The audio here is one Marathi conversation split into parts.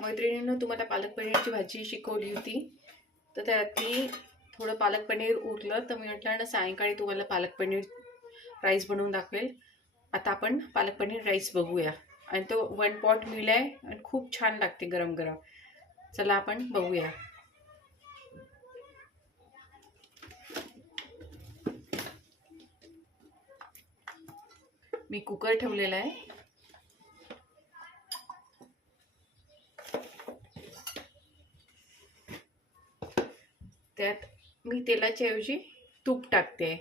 मैत्रिणींनो, तुम्हाला पालक पनीरची भाजी शिकवली होती, तर त्यातली थोडं पालक पनीर उरलं, तर मी म्हटलं ना सायंकाळी तुम्हाला पालक पनीर राईस बनवून दाखवेल. आता आपण पालक पनीर राईस बघूया. आणि तो 1 पॉट मील आहे आणि खूप छान लागते गरम गरम. चला आपण बघूया. मी कुकर ठेवलेला आहे. त्यात मी तेलाच्या ऐवजी तूप टाकते.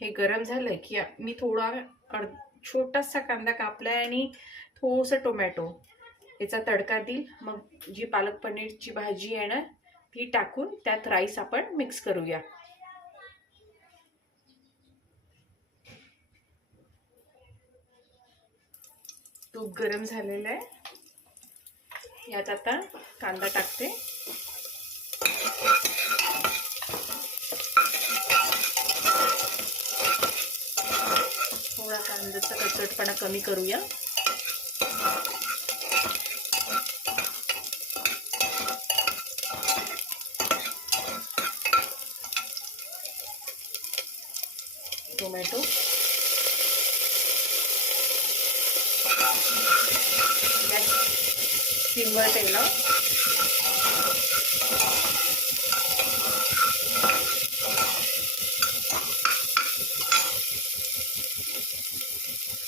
हे गरम झालं की मी थोडा छोटासा कांदा कापलाय आणि थोडंसं टोमॅटो याचा तडका देईल. मग जी पालक पनीरची भाजी आहे ना ती टाकून त्यात राईस आपण मिक्स करूया. तूप गरम झालेलं आहे. यात आता कांदा टाकते. थोडा कांद्याचा कचरटपणा कमी करूया. टोमॅटो, गॅस सिमवर ठेवला.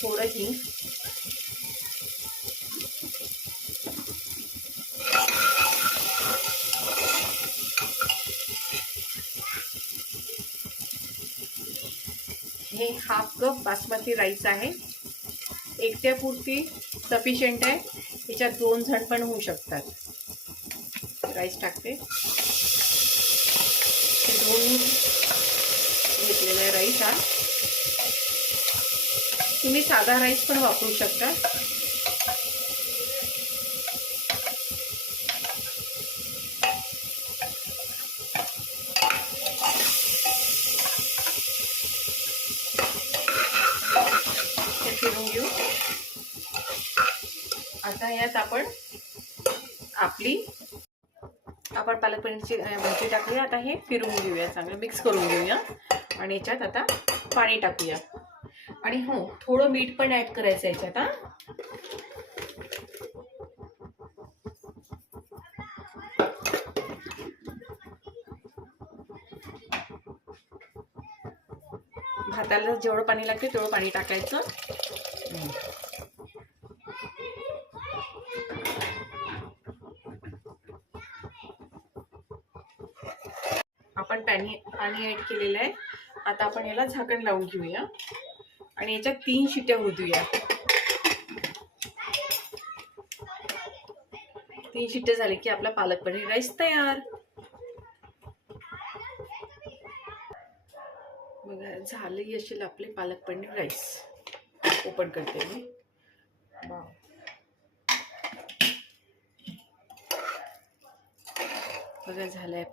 थोडं हिंग, हे हाफ कप बासमती राईस आहे. एकट्यापुरती सफिशियंट आहे. याच्यात 2 जण पण होऊ शकतात. राईस टाकते. हे धुवून घेतलेला आहे राईस हा. तुम्ही साधा राईस पण वापरू शकता. हे फिरून घेऊ. आता यात आपण पालक पनीरची भाजी टाकूया. आता हे फिरून घेऊया, चांगलं मिक्स करून घेऊया. आणि याच्यात आता पाणी टाकूया. आणि हो, थोडं मीठ पण ऍड करायचं याच्यात. भाताला जेवढं पाणी लागते तेवढं पाणी टाकायचं. आपण पाणी ऍड केलेलं आहे. आता आपण याला झाकण लावून घेऊया आणि याच्यात 3 शिट्या होऊ देऊया. 3 शिट्या झाली की आपला पालक पनीर राईस तयार. बघा, झालंही असेल आपले पालक पनीर राईस. ओपन करते मी. वाव, बघा झालंय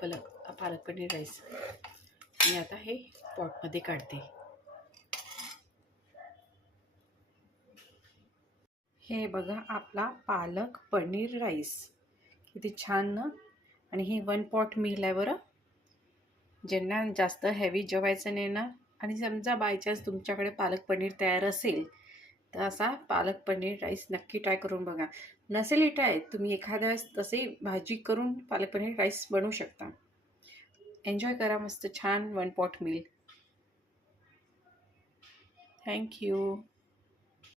पालक पनीर राईस. मी आता हे पॉटमध्ये काढते. हे बघा आपला पालक पनीर राईस किती छान ना. आणि हे 1 पॉट मील आहे बरं. ज्यांना जास्त हेवी जेवायचं नाही ना, आणि समजा बाय चान्स तुमच्याकडे पालक पनीर तयार असेल तर असा पालक पनीर राईस नक्की ट्राय करून बघा. नसेल ट्राय, तुम्ही एखाद्या वेळेस तसे भाजी करून पालक पनीर राईस बनवू शकता. एन्जॉय करा मस्त छान 1 पॉट मील. थँक्यू.